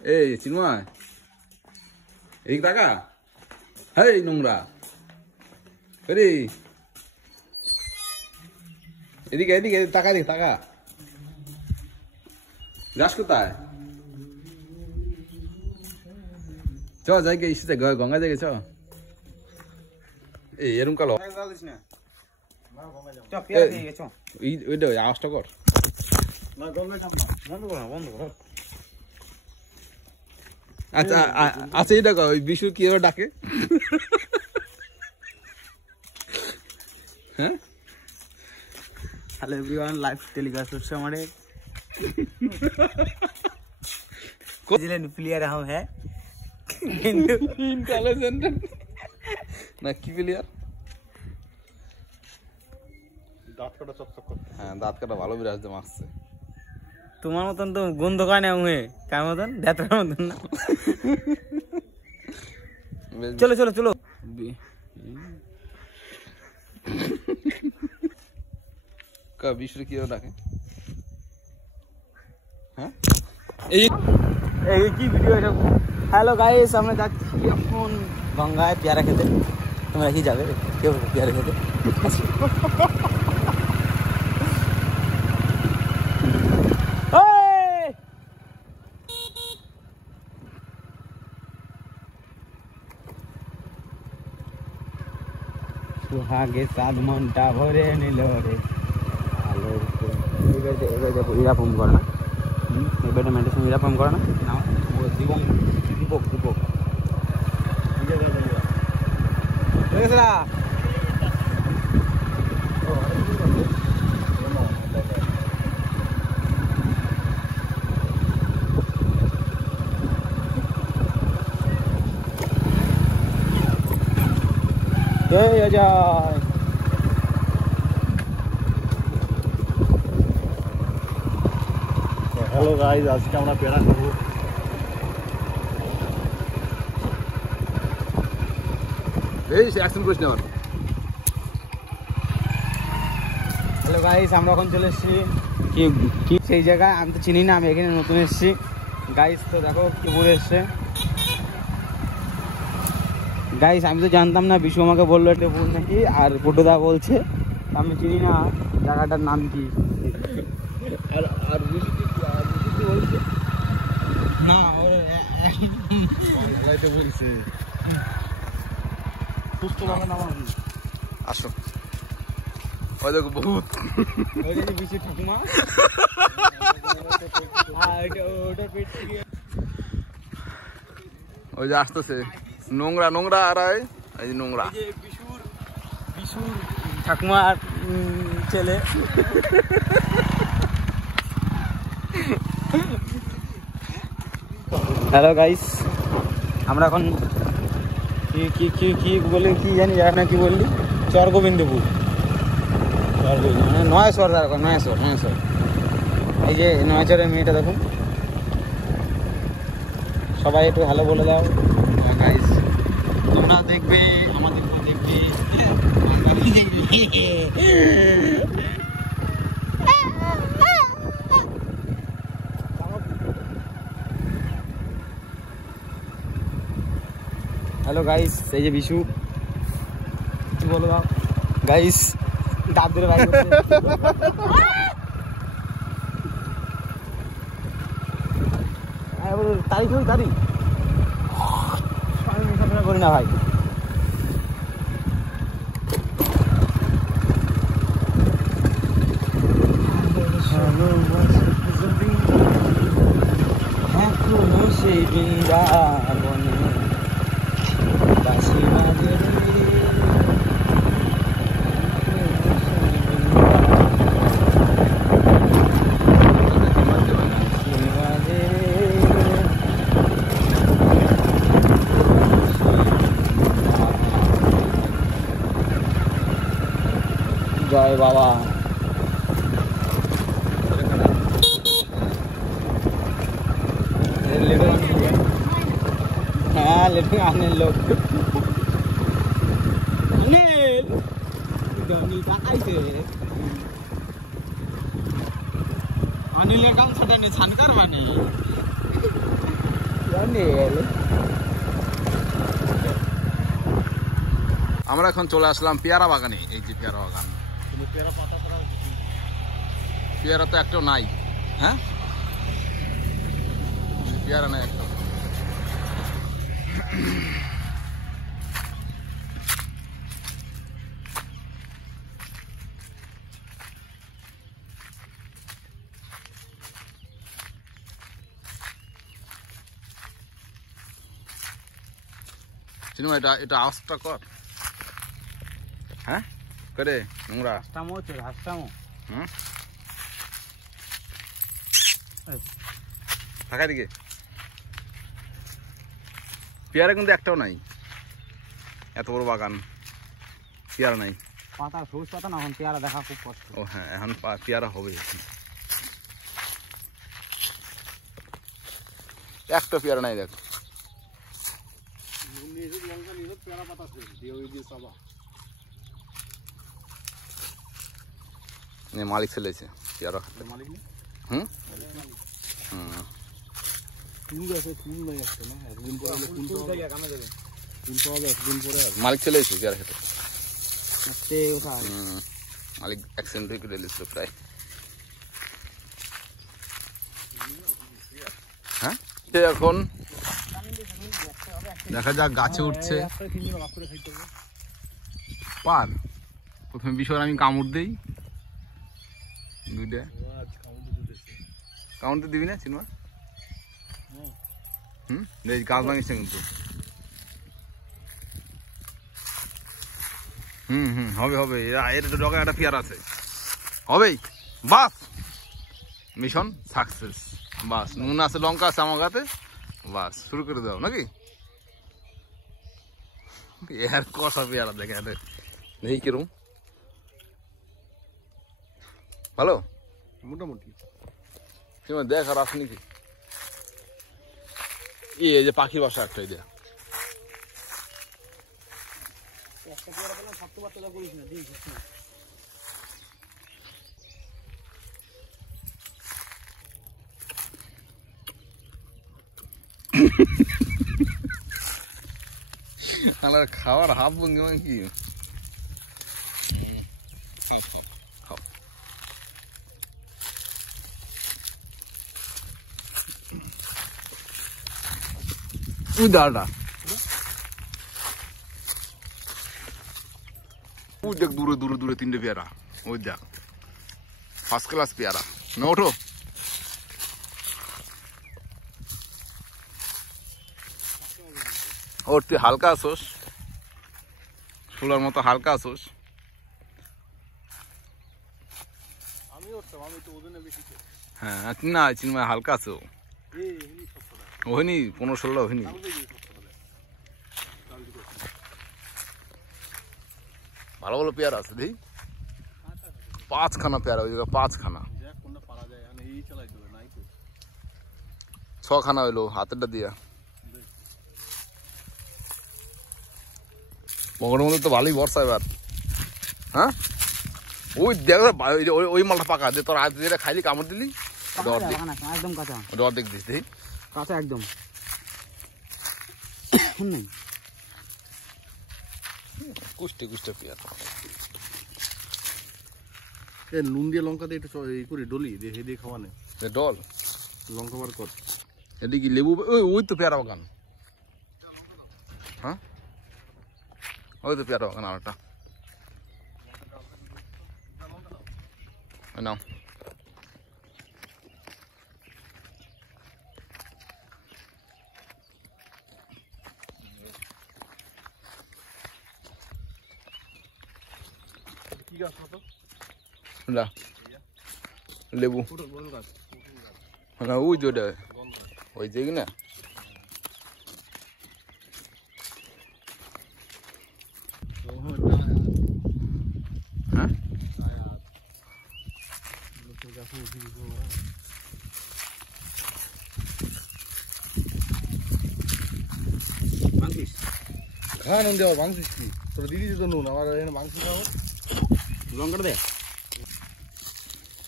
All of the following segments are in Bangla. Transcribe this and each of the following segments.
এই চিন্ময় এদিকে তাকা হেই নোংরা এরে এদিকে এদিকে তাকা দিকে তাকা যাস কোথায় চ যাই গে ইসে গঙ্গা যাই চ এই এরম কালো ওইটা আওয়াজটা কর আচ্ছা আচ্ছা এটা ওই বিশু কি ডাকে হ্যাঁ हेलो एवरीवन लाइव टेलीकास्ट হচ্ছে আমাদের নিউজিল্যান্ড প্লেয়ার हम है কিন্তু ইন্টেলিজেন্ট না কি প্লেয়ার দাঁত কাটা চকচক করতে হ্যাঁ দাঁত কাটা ভালো বিরাজ দে মারছে তোমার মতন তো গন্ধ কানে হুয়ে কার মতন দাঁতের মতন না চলো চলো চলো কা বিশু কি ডাকে হ্যাঁ এই কি ভিডিও এটা হ্যালো গাইস আমরা যাচ্ছি এখন গঙ্গায় পেয়ারা খেতে তোমরা কি যাবে কেউ পেয়ারা খেতে সুহাগে সাত মনটা ভরে নিল রে আলোর এবার দেখো এরকম করে না এবারে মেডিসিন এরকম করে না নাও দীপক দীপক দীপক যায় हेलो गाइस आज के আমরা পেড়া খাবো এই অ্যাকশন করিস না হ্যালো গাইস আমরা এখন চলে এসেছি কি কি সেই জায়গায় আমি তো চিনি না আমি এখানে নতুন এসেছি গাইস তো দেখো কি বলে এসছে গাইস আমি তো জানতাম না বিশু আমাকে বললো এটা ভুল নাকি আর পুটুদা বলছে আমি চিনি না জায়গাটার নাম কি আর আর বিশু কি বলছে না ওর ভাইটা বলছে সুস্থ ভাবে নাম আসো ওই দেখো বহুত ওই যে বিশু ঠাকুমা আর ওটা পেট থেকে ওই যে আসতেছে নোংরা নোংরা আর এই যে নোংরা এই যে বিশুর ঠাকুমার ছেলে হ্যালো গাইস আমরা এখন কি কি কি কি বলে কি জানি জানি না কি বললি চরগোবিন্দপুর নয়সর দেখো নয়সর নয়সর এই যে নয়চরের মেয়েটা দেখুন সবাই একটু ভালো বলে দাও গাইস তোমরা দেখবে আমাদের দেখবে হ্যালো গাইস এই যে বিশু কি বলো গাইস দাঁত ধরে ভাই তারিখ ওই তারিখ আমি মিশাফেরা করি না ভাই এখনো সেই বৃন্দাবনে বাসি বাজে জয় বাবা হ্যাঁ লেটে আনের লোক अनिल गांव छाने छानकर मानी আমরা এখন চলে আসলাম পেয়ারা বাগানে। এই যে পেয়ারা বাগান, পেয়ারা তো একটাও নাই। হ্যাঁ, পেয়ারা নাই একটা। সিনেমা এটা আওয়াজটা কর। হ্যাঁ করে নোংরা হুম থাকা দিকে পেয়ারা কিন্তু একটাও নাই। এত বড় বাগান পেয়ারা নাই। পাতা সবুজ পাতা না, এখন পেয়ারা দেখা খুব কষ্ট। ও হ্যাঁ, এখন পেয়ারা হবে। একটা পেয়ারা নাই দেখ। মালিক ছেলেছে পেয়ারা খাতে। হুম মালিক চলে এসেছে পেয়ারা খেতে। মালিক অ্যাক্সিডেন্ট হয়ে করে এসেছিল প্রায়। হ্যাঁ এখন দেখা যাক গাছে উঠছে। পার প্রথমে বিষয় আমি কামড় দেই, দুইটা কামড় দিবি না চিনবা? দেখ গাছ ভাঙিছে কিন্তু। হবে হবে, এর ডগা একটা পেয়ারা আছে, হবেই। বাস মিশন সাকসেস। বাস নুন আছে, লঙ্কা আছে আমার গাতে, বাস শুরু করে দাও নাকি। এর কষা পেয়ারা দেখে দেখি কিরম ভালো মোটামুটি। দেখ আর আসনি কি এই যে পাখির বাসা একটা দেয়া। আমার খাওয়ার হাফ ভঙ্গি মানে কি ডালটা ওই দেখ দূরে দূরে দূরে তিনটে পেয়ারা। ওই দেখ ফার্স্ট ক্লাস পেয়ারা। না ওঠো, ওর তুই হালকা আসোস, শোলার মতো হালকা আসোস। হ্যাঁ না চিন্ময় হালকা আছো, ওহনি 15-16 ওহনি। ভালো ভালো পেয়ারা আছে দেখি, 5খানা পেয়ারা, ওই জায়গায় 5খানা, 6খানা হইলো হাতেরটা দিয়া। মগরের মধ্যে তো ভালোই বর্ষা এবার। হ্যাঁ ওই দেখ ওই মালটা পাকা দে, তোর আজ যেটা খাইলি কামড় দিলি একদম কাঁচা, অর্ধেক দিস দেখি কাঁচা একদম। কুষ্টে কুষ্টে পেয়ারা। নুন দিয়ে লঙ্কা দিয়ে একটু এই করে ডলি দিয়ে দিয়ে খাওয়ানে ডল লঙ্কা বার কর। এদিকে লেবু, ওই তো পেয়ারা বাগান। হ্যাঁ ওই তো পেয়ারা বাগান। আর একটা নাও লেবু না, ওই যে ওই যে না হ্যাঁ হ্যাঁ নুন দেওয়া মাংস কি তোর দিদি তো নুন, আমার এখানে মাংস খাওয়া লঙ্কাটা দে।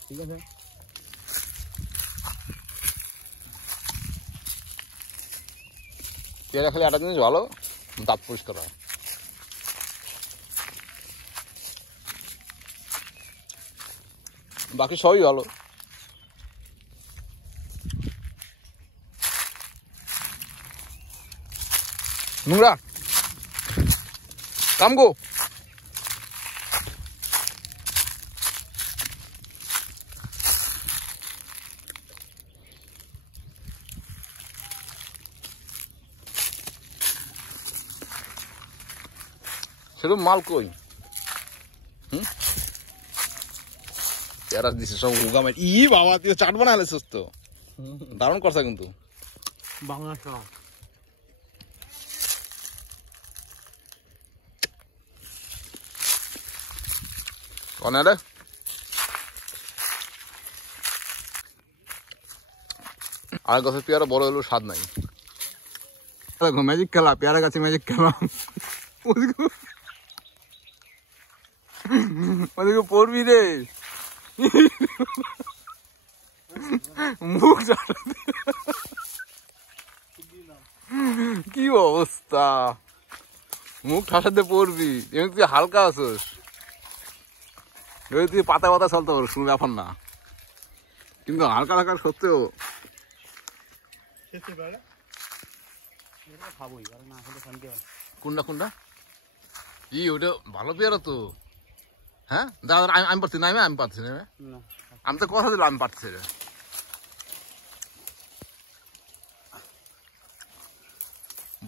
ঠিক আছে পেয়ারা খেলে একটা জিনিস ভালো, দাঁত পরিষ্কার হয়। বাকি সবই ভালো। নোংরা কাম গো। সেরকম মাল কই? পেয়ারা দিছে সব উগামে। ই বাবা, তুই চাট বানালে সুস্থ, দারুণ করছে কিন্তু। বাংলা সব কনে আর গাছের পেয়ারা বড় হলেও স্বাদ নাই। দেখো ম্যাজিক খেলা, পেয়ারা গাছে ম্যাজিক খেলা। ওদিকে পড়বি রে, মুখ কি অবস্থা, মুখ ঠাসাতে পড়বি। এমনি তুই হালকা আছিস, তুই পাতা পাতা চলতে পারো, শুনে ব্যাপার না, কিন্তু হালকা হালকা সত্ত্বেও কোনটা কোনটা ই ওটা ভালো পেয়ারা তো। হ্যাঁ দাদা আমি পারছি না, আমি পারছি না, আমি তো কথা দিলাম আমি পারছি রে।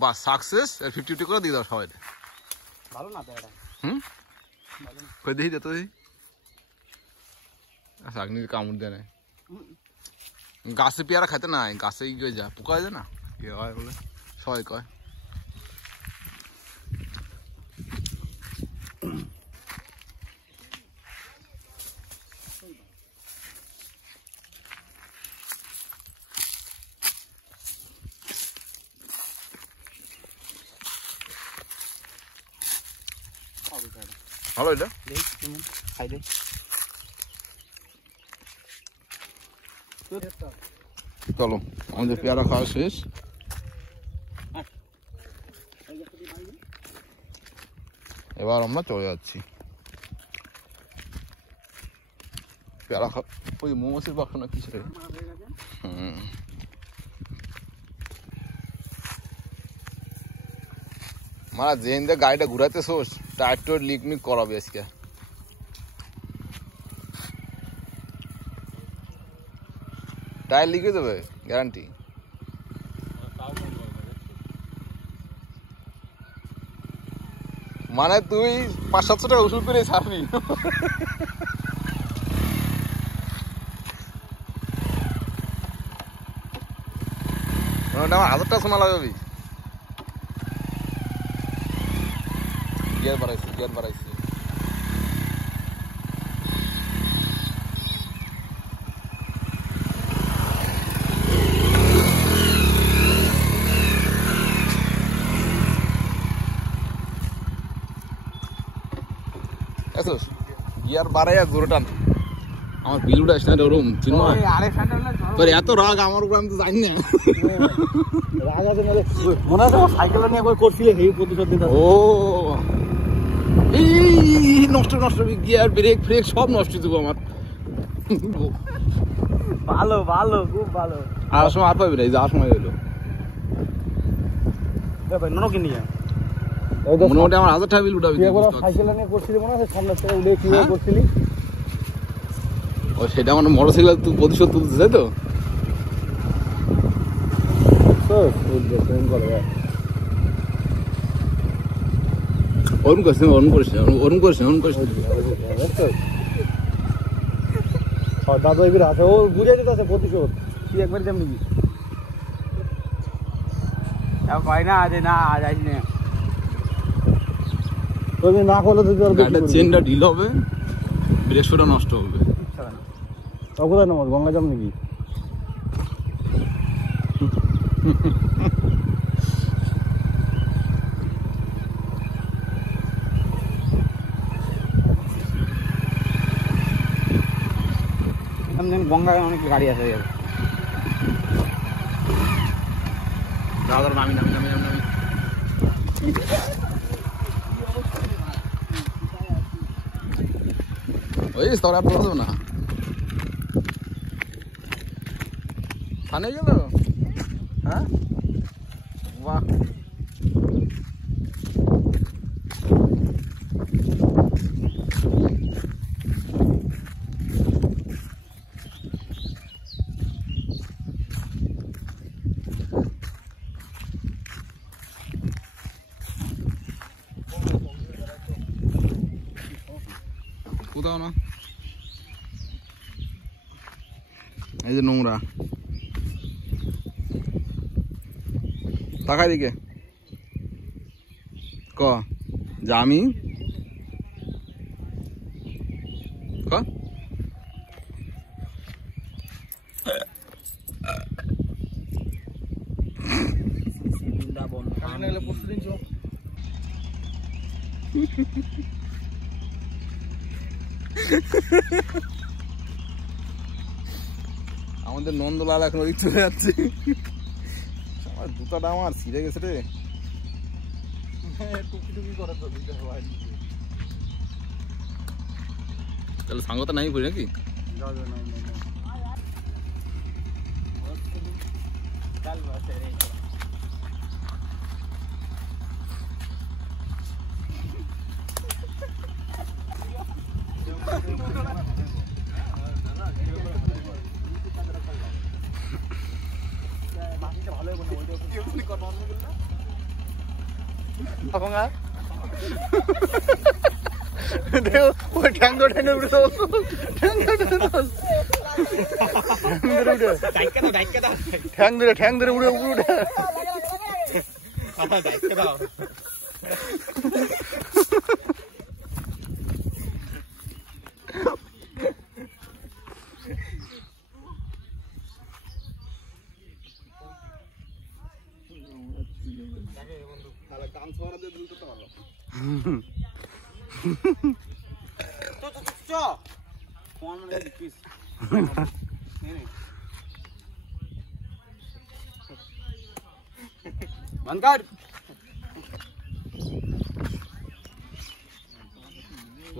বাস সাকসেস, 50-50 করে দিয়ে দাও সবাই। ভালো না পেয়ারা? কই দেখি যেত দেখি। শাকনির কামড় দেয় না, গাছে পেয়ারা খাইতে নাই, গাছে গিয়ে যা পোকা হয়ে যায় না, কি হয় বলে সবাই কয়। ভালো এটা খাই দে। চলো আমাদের পেয়ারা খাওয়া শেষ। এবার আমরা চলে যাচ্ছি পেয়ারা খা। ওই মোমোসের বাক্স না কিছু। মারা যেন দিয়ে গাড়িটা ঘুরাইতেছোস, টায়ার টোয়ার লিক মিক করাবে আজকে। টায়ার লিক হয়ে যাবে গ্যারান্টি। মানে তুই 500-700 টাকা ওষুধ করে ছাড়বি। আমার 1000 টাকা শোনা লাগাবি। গিয়ার বাড়াইছি, গিয়ার বাড়াইছি। গিয়ার বাড়াই আর জোরে টান। আমার বিলুটা আসে না ওরম চিন্ময়, তোর এত রাগ আমার উপর, আমি তো জানি না। রাগ আছে মনে আছে সাইকেল নিয়ে একবার করছিলে সেই প্রতিশোধ দিতে। ও এই নষ্ট নষ্ট, গিয়ার ব্রেক ফ্রেক সব নষ্ট দেবো আমার। ভালো ভালো খুব ভালো। আর সময় আর পাবি না, এই যাওয়ার সময় হইলো নোকে নিয়ে মোটামুটি আমার 1000 টাকা বিল উঠাবি। সাইকেল নিয়ে করছিলি মনে আছে, সামনে থেকে উঠে কিভাবে করছিলি? ও সেটা আমার মোটরসাইকেল তুই প্রতিশোধ তুলতে চাই তো। অরুণ করিস না, অরুণ করিস না, অরুণ করিস না, অরুণ করিস না। দাদা এবার আছে, ও বুঝে দিতে আছে প্রতিশোধ। তুই একবার যাম নাকি? কয় না আজ না, আজ আইস না। তুমি না করলে তো গাড়িটা চেনটা ঢিল হবে, ব্রেক শুটা নষ্ট হবে। কোথায় নামাজ, গঙ্গা যাম নাকি? গঙ্গায় অনেক গাড়ি আছে। দাদা নামি নামি নামি নামি নামি ওই তোরা বলছো না থানে গেল হ্যাঁ বাহ কোথাও না এই যে নোংরা তাকাই দিকে ক যা আমি ক আমাদের নন্দলাল এখন ওই চলে যাচ্ছে আমার জুতাটা আমার ছিঁড়ে গেছে রে তাহলে সাঙ্গতা নাই করি নাকি ঠ্যাং ধরে উড়ে উপরে উঠে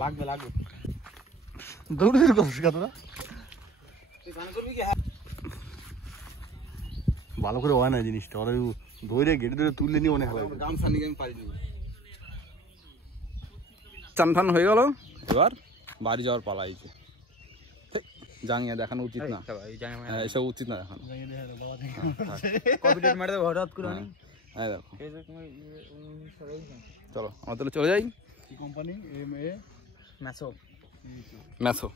লাগবে লাগবে দৌড়ে করছিস তোরা ভালো করে হয় না জিনিসটা ওরা ধরে গেটে ধরে তুললে নিয়ে অনেক ভালো গামছা নিয়ে আমি পারিনি চান টান হয়ে গেল এবার বাড়ি যাওয়ার পালা এইছে জাঙ্গিয়া দেখানো উচিত না এসব উচিত না দেখানো হ্যাঁ দেখো চলো আমরা তাহলে চলে যাই কোম্পানি ম্যাসো ম্যাসো